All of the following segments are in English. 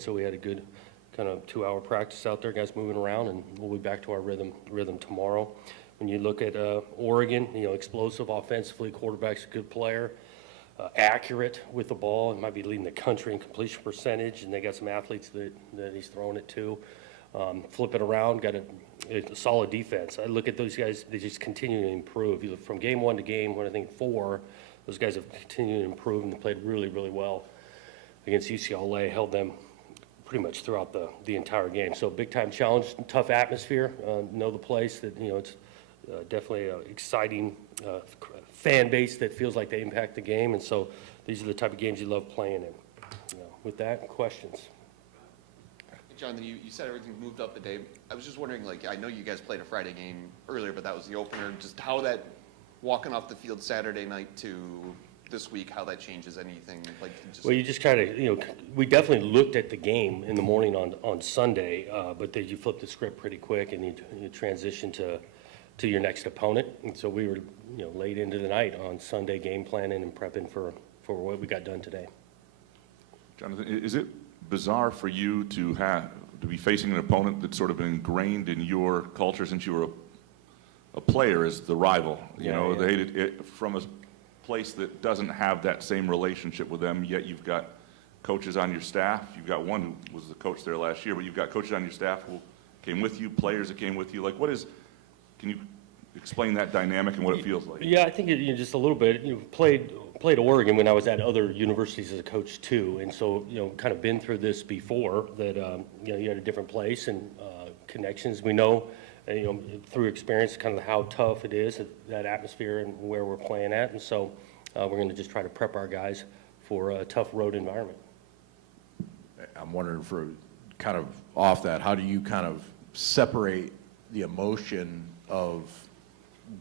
So we had a good kind of 2-hour practice out there, guys moving around, and we'll be back to our rhythm tomorrow. When you look at Oregon, explosive offensively, quarterback's a good player, accurate with the ball, and might be leading the country in completion percentage, and they got some athletes that he's throwing it to. Flip it around, got a solid defense. I look at those guys, they just continue to improve. You look from game 1 to game 1, I think 4, those guys have continued to improve, and they played really, really well against UCLA, held them pretty much throughout the entire game. So big-time challenge, tough atmosphere, know the place, that it's definitely an exciting fan base that feels like they impact the game, and so these are the type of games you love playing in. With that, questions? Jonathan, you said everything moved up the day. I was just wondering, I know you guys played a Friday game earlier, but that was the opener. Just how that, walking off the field Saturday night to this week, how that changes anything? Well, you just kind of, we definitely looked at the game in the morning on Sunday, but then you flip the script pretty quick and you transition to your next opponent. And so we were, late into the night on Sunday game planning and prepping for what we got done today. Jonathan, is it bizarre for you to be facing an opponent that's sort of been ingrained in your culture since you were a player as the rival? They hated it from a place that doesn't have that same relationship with them, yet you've got coaches on your staff. You've got one who was the coach there last year, but you've got coaches on your staff who came with you, players that came with you. Can you explain that dynamic and what it feels like? Yeah, I think just a little bit. Played Oregon when I was at other universities as a coach too, and so kind of been through this before. That you had a different place and connections. We know, through experience, kind of how tough it is, that atmosphere and where we're playing at, and so we're going to just try to prep our guys for a tough road environment. I'm wondering, for kind of off that, how do you kind of separate the emotion of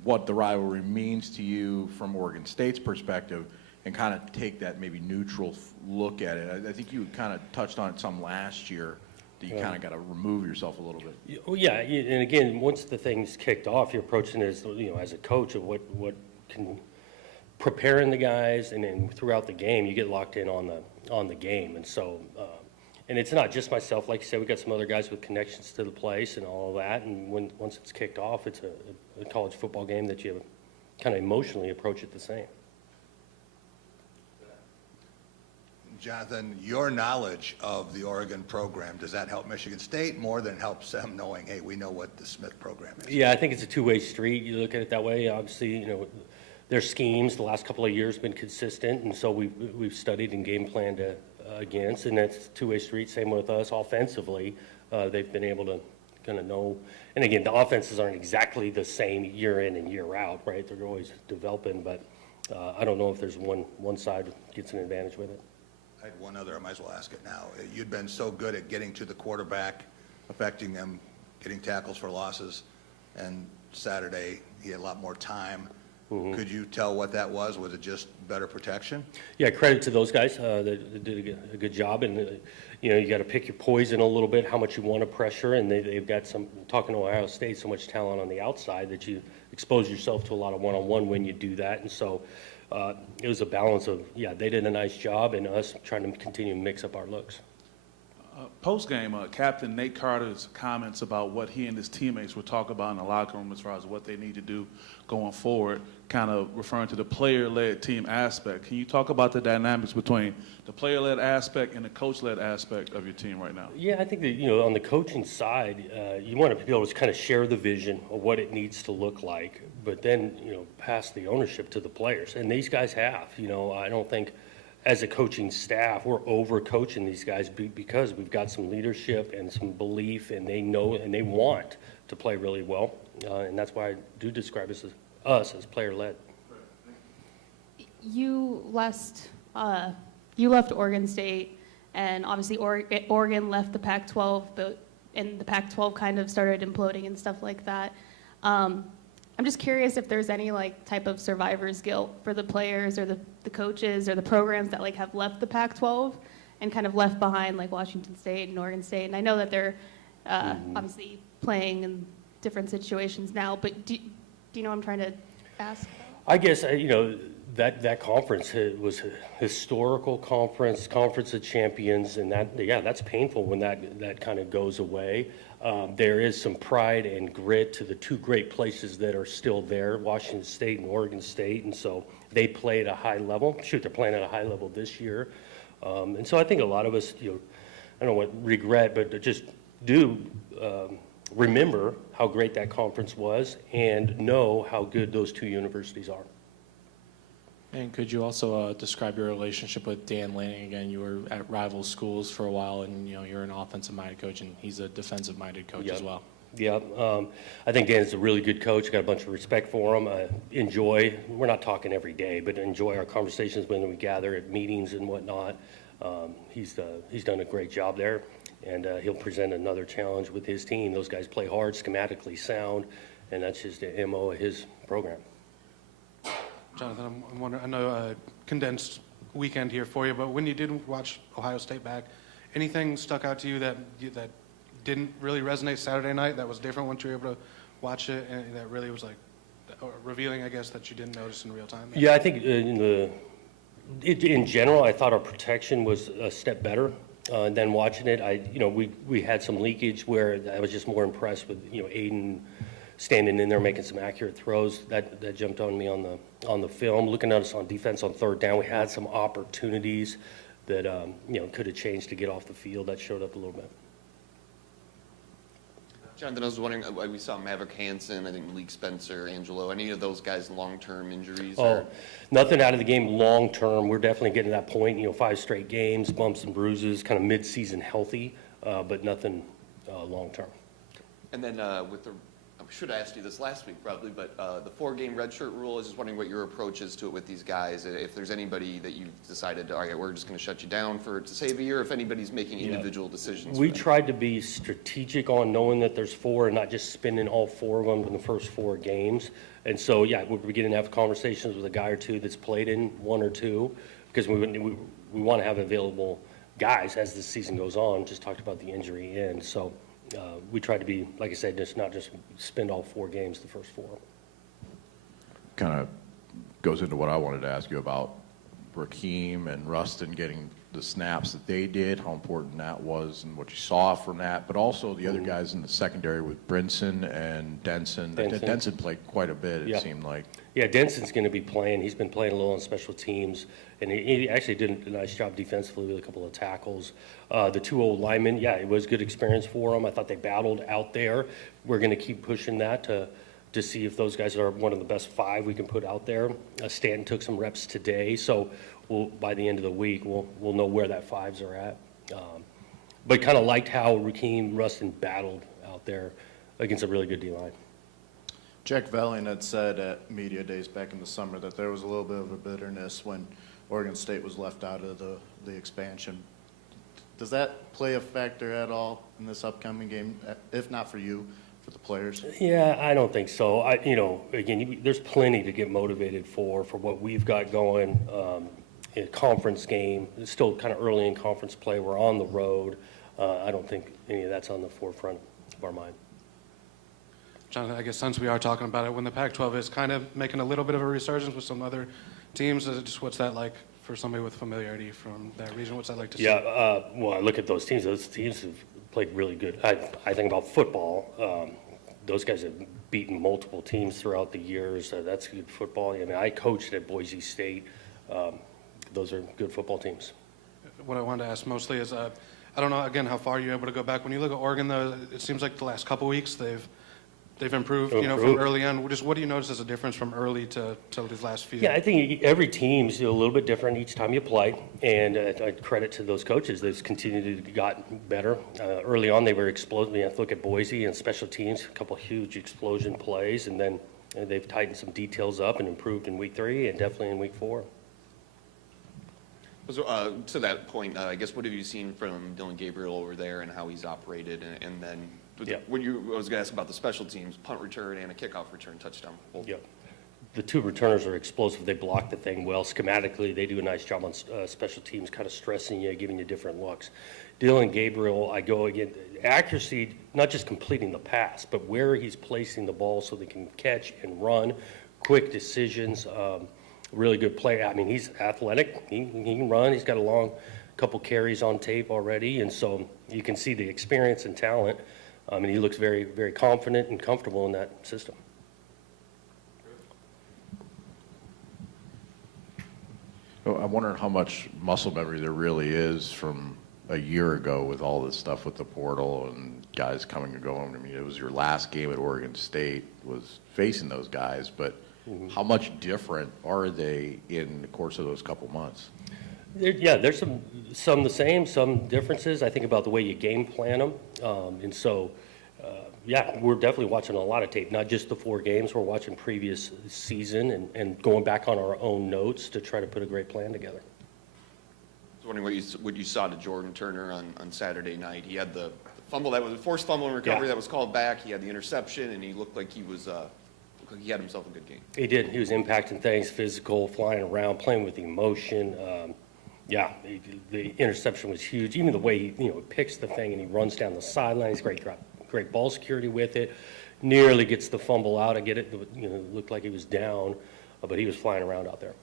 what the rivalry means to you from Oregon State's perspective and kind of take that maybe neutral look at it? I think you kind of touched on it some last year, that you kind of got to remove yourself a little bit. Well, yeah, and again, once the thing's kicked off, you're approaching it as, as a coach of what can preparing the guys, and then throughout the game, you get locked in on the game, and so. And it's not just myself. Like you said, we got some other guys with connections to the place and all of that. And once it's kicked off, it's a college football game that you kind of emotionally approach it the same. Jonathan, your knowledge of the Oregon program, does that help Michigan State more than it helps them knowing, hey, we know what the Smith program is? Yeah, I think it's a two-way street. You look at it that way. Obviously, their schemes the last couple of years have been consistent, and so we've studied and game planned against, and that's a two-way street. Same with us offensively. They've been able to kind of know, and again, the offenses aren't exactly the same year in and year out, right? They're always developing, but I don't know if there's one side gets an advantage with it. I had one other, I might as well ask it now. You'd been so good at getting to the quarterback, affecting them, getting tackles for losses, and Saturday he had a lot more time. Mm-hmm. Could you tell what that was? Was it just better protection? Yeah, credit to those guys. They did a good job, and you got to pick your poison a little bit, how much you want to pressure, and they've got some, talking to Ohio State, so much talent on the outside that you expose yourself to a lot of one-on-one when you do that, and so it was a balance of, they did a nice job, and us trying to continue to mix up our looks. Post-game, Captain Nate Carter's comments about what he and his teammates were talking about in the locker room as far as what they need to do going forward, kind of referring to the player-led team aspect. Can you talk about the dynamics between the player-led aspect and the coach-led aspect of your team right now? Yeah, I think that, on the coaching side, you want to be able to kind of share the vision of what it needs to look like, but then, pass the ownership to the players. And these guys have, I don't think as a coaching staff, we're over-coaching these guys because we've got some leadership and some belief, and they know and they want to play really well. And that's why I do describe us as player-led. You left Oregon State, and obviously Oregon left the Pac-12, and the Pac-12 kind of started imploding and stuff like that. I'm just curious if there's any type of survivor's guilt for the players or the coaches or the programs that have left the Pac-12 and kind of left behind Washington State and Oregon State. And I know that they're obviously playing in different situations now, but do you know what I'm trying to ask? I guess, that conference was a historical conference of champions, and that's painful when that kind of goes away. There is some pride and grit to the two great places that are still there, Washington State and Oregon State, and so they play at a high level. Shoot, they're playing at a high level this year. And so I think a lot of us, I don't want regret, but just do remember how great that conference was and know how good those two universities are. And could you also describe your relationship with Dan Lanning? Again, you were at rival schools for a while, and you're an offensive-minded coach, and he's a defensive-minded coach as well. Yeah, I think Dan's a really good coach. I got a bunch of respect for him. We're not talking every day, but enjoy our conversations when we gather at meetings and whatnot. He's done a great job there, and he'll present another challenge with his team. Those guys play hard, schematically sound, and that's just the MO of his program. Jonathan, I'm wondering, I know a condensed weekend here for you, but when you did watch Ohio State back, anything stuck out to you that didn't really resonate Saturday night that was different once you were able to watch it, and that really was like revealing, I guess, that you didn't notice in real time? Yeah, I think in general, I thought our protection was a step better than watching it. We had some leakage where I was just more impressed with Aiden standing in there making some accurate throws. That jumped on me on the film. Looking at us on defense on third down, we had some opportunities that could have changed to get off the field. That showed up a little bit. Jonathan, I was wondering, we saw Maverick Hansen, I think Malik Spencer, Angelo, any of those guys long-term injuries? Oh, nothing out of the game long-term. We're definitely getting to that point, 5 straight games, bumps and bruises, kind of mid-season healthy, but nothing long-term. And then I should have asked you this last week probably, but the 4-game redshirt rule, I was just wondering what your approach is to it with these guys. If there's anybody that you've decided, all right, we're just going to shut you down to save a year, if anybody's making individual decisions. We tried to be strategic on knowing that there's 4 and not just spending all 4 of them in the first 4 games. And so, we're beginning to have conversations with a guy or two that's played in 1 or 2 because we want to have available guys as the season goes on. Just talked about the injury end. So we tried to be, like I said, not just spend all 4 games the first 4. Kind of goes into what I wanted to ask you about Rakeem and Rustin getting the snaps that they did, how important that was and what you saw from that, but also the other guys in the secondary with Brinson and Denson. Denson played quite a bit, it seemed like. Yeah, Denson's going to be playing. He's been playing a little on special teams, and he actually did a nice job defensively with a couple of tackles. The 2 old linemen, it was good experience for them. I thought they battled out there. We're going to keep pushing that to see if those guys are one of the best 5 we can put out there. Stanton took some reps today, so by the end of the week, we'll know where that 5s are at. But kind of liked how Rakeem Rustin battled out there against a really good D-line. Jack Velling had said at media days back in the summer that there was a little bit of a bitterness when Oregon State was left out of the expansion. Does that play a factor at all in this upcoming game, if not for you, for the players? Yeah, I don't think so. Again, there's plenty to get motivated for what we've got going. In a conference game, it's still kind of early in conference play. We're on the road. I don't think any of that's on the forefront of our mind. Jonathan, I guess since we are talking about it, when the Pac-12 is kind of making a little bit of a resurgence with some other teams, what's that like for somebody with familiarity from that region? What's that like to see? Yeah, well, I look at those teams. Those teams have played really good. I think about football. Those guys have beaten multiple teams throughout the years. That's good football. I coached at Boise State. Those are good football teams. What I wanted to ask mostly is, I don't know, again, how far you're able to go back. When you look at Oregon, though, it seems like the last couple weeks they've improved, from early on. Just what do you notice as a difference from early to these last few? Yeah, I think every team's a little bit different each time you play, and I credit to those coaches. They've continued to get better. Early on, they were explosive. You have to look at Boise and special teams, a couple huge explosion plays, and then they've tightened some details up and improved in week 3 and definitely in week 4. So, to that point, I guess what have you seen from Dylan Gabriel over there and how he's operated? And then I was going to ask about the special teams, punt return and a kickoff return touchdown. Yeah. The 2 returners are explosive. They block the thing well. Schematically, they do a nice job on special teams, kind of stressing you, giving you different looks. Dylan Gabriel, I go again, accuracy, not just completing the pass, but where he's placing the ball so they can catch and run, quick decisions. really good player. I mean, he's athletic. He can run. He's got a long couple carries on tape already, and so you can see the experience and talent. And he looks very, very confident and comfortable in that system. I'm wondering how much muscle memory there really is from a year ago with all this stuff with the portal and guys coming and going. I mean, it was your last game at Oregon State was facing those guys, but how much different are they in the course of those couple months? Yeah, there's some the same, some differences. I think about the way you game plan them. And so, yeah, we're definitely watching a lot of tape, not just the 4 games. We're watching previous season and going back on our own notes to try to put a great plan together. I was wondering what you saw to Jordan Turner on Saturday night. He had the fumble that was a forced fumble and recovery that was called back. He had the interception, and he looked like he was he had himself a good game. He did. He was impacting things, physical, flying around, playing with emotion. Yeah, the interception was huge. Even the way he picks the thing and he runs down the sideline. He's great ball security with it. Nearly gets the fumble out. I get it. It looked like he was down, but he was flying around out there.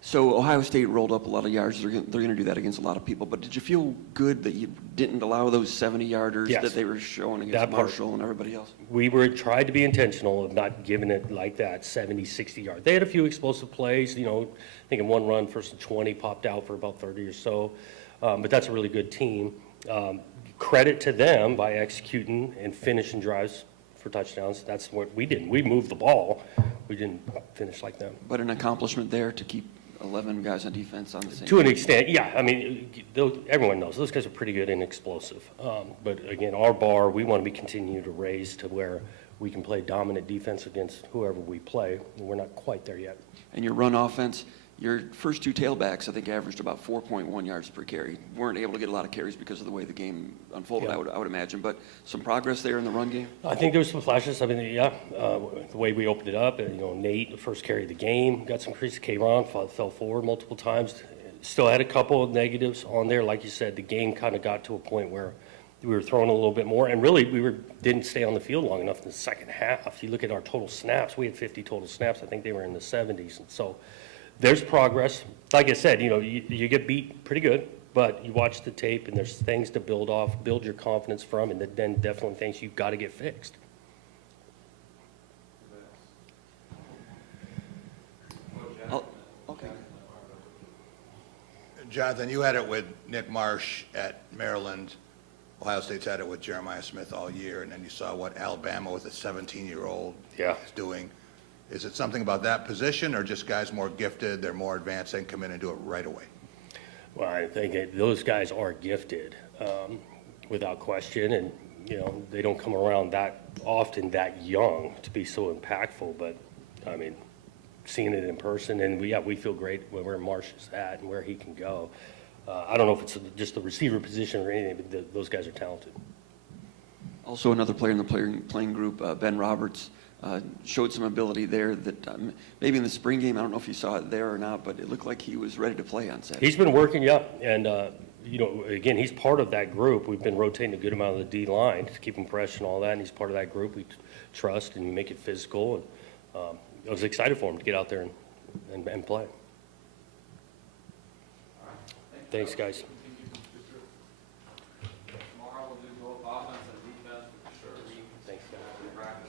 So Ohio State rolled up a lot of yards. They're going to do that against a lot of people. But did you feel good that you didn't allow those 70-yarders Yes. that they were showing against That part. Marshall and everybody else? We tried to be intentional of not giving it like that 70, 60 yards. They had a few explosive plays, I think in one run, first and 20, popped out for about 30 or so. But that's a really good team. Credit to them by executing and finishing drives for touchdowns. That's what we didn't. We moved the ball. We didn't finish like them. But an accomplishment there to keep 11 guys on defense on the same To an team. extent, yeah. I mean, everyone knows those guys are pretty good and explosive. But again, our bar, we want to continue to raise to where we can play dominant defense against whoever we play. And we're not quite there yet. And your run offense, your first 2 tailbacks, I think, averaged about 4.1 yards per carry. Weren't able to get a lot of carries because of the way the game unfolded, Yeah. I would imagine. But some progress there in the run game? I think there was some flashes. I mean, yeah, the way we opened it up, Nate, the first carry of the game, got some creases. Kayron fell forward multiple times. Still had a couple of negatives on there. Like you said, the game kind of got to a point where we were throwing a little bit more, and really didn't stay on the field long enough in the second half. You look at our total snaps, we had 50 total snaps. I think they were in the 70s, and so there's progress. Like I said, you get beat pretty good, but you watch the tape and there's things to build your confidence from, and then definitely things you've got to get fixed. Okay. Jonathan, you had it with Nick Marsh at Maryland. Ohio State's had it with Jeremiah Smith all year, and then you saw what Alabama with a 17-year-old Yeah. is doing. Is it something about that position, or just guys more gifted, they're more advanced, they can come in and do it right away? Well, I think those guys are gifted, without question, and they don't come around that often, that young, to be so impactful. But I mean, seeing it in person, and we feel great where Marsh is at and where he can go. I don't know if it's just the receiver position or anything, but those guys are talented. Also, another player in the playing group, Ben Roberts, showed some ability there that maybe in the spring game, I don't know if you saw it there or not, but it looked like he was ready to play on Saturday. He's been working, yeah, and again, he's part of that group. We've been rotating a good amount of the D line to keep him fresh and all that, and he's part of that group. We trust and make it physical, and I was excited for him to get out there and play. Thanks, guys.